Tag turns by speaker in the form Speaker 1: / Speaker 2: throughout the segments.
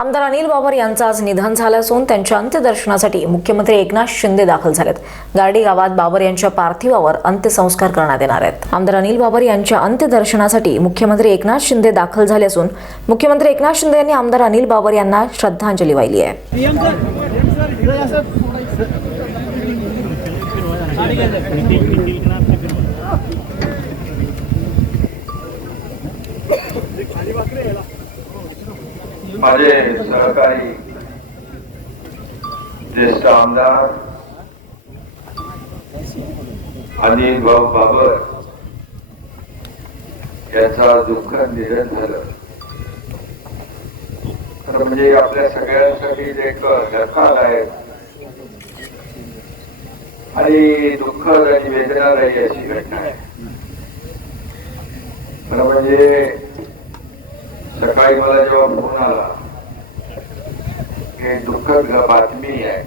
Speaker 1: आमदार अनिल बाबर यांचं आज निधन झालं असून त्यांच्या अंत्यदर्शनासाठी मुख्यमंत्री एकनाथ शिंदे दाखल झालेत. गार्डी गावात बाबर यांच्या पार्थिवावर अंत्यसंस्कार करण्यात येणार आहेत. आमदार अनिल बाबर यांच्या अंत्यदर्शनासाठी मुख्यमंत्री एकनाथ शिंदे दाखल झाले असून मुख्यमंत्री एकनाथ शिंदे यांनी आमदार अनिल बाबर यांना श्रद्धांजली वाहिली आहे.
Speaker 2: माझे सहकारी ज्येष्ठ आमदार अनिल भाऊ बाबर यांचा दुःखद निधन झालं. खरं म्हणजे आपल्या सगळ्यांसाठी ते एक धक्काद आहे. आणि दुःखद आणि वेदनादायी अशी घटना आहे. खरं म्हणजे सकाळी मला जेव्हा फोन आला की दुःखद बातमी आहे.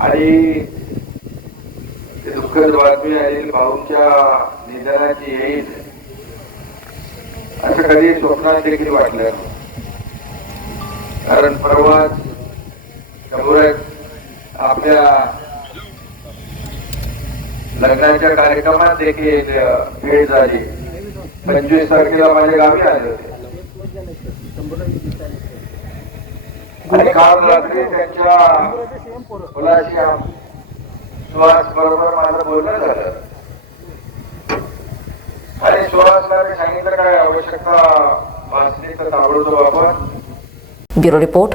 Speaker 2: आणि दुःखद बातमी अनिल भाऊंच्या निधनाची येईल असं कधी स्वप्नात देखील वाटलं कारण परवाच त्यामुळेच आपल्या लग्नाच्या कार्यक्रमात देखील भेट झाली. पंचवीस तारखेला माझ्या गावी आले होते. आणि काल रात्री त्यांच्या मुलाशी सुहास बरोबर माझं बोलणं झालं. आणि सुहासला मी सांगितलं काय आवश्यकता भासली तर ताबडतोब आपण
Speaker 1: bureau report.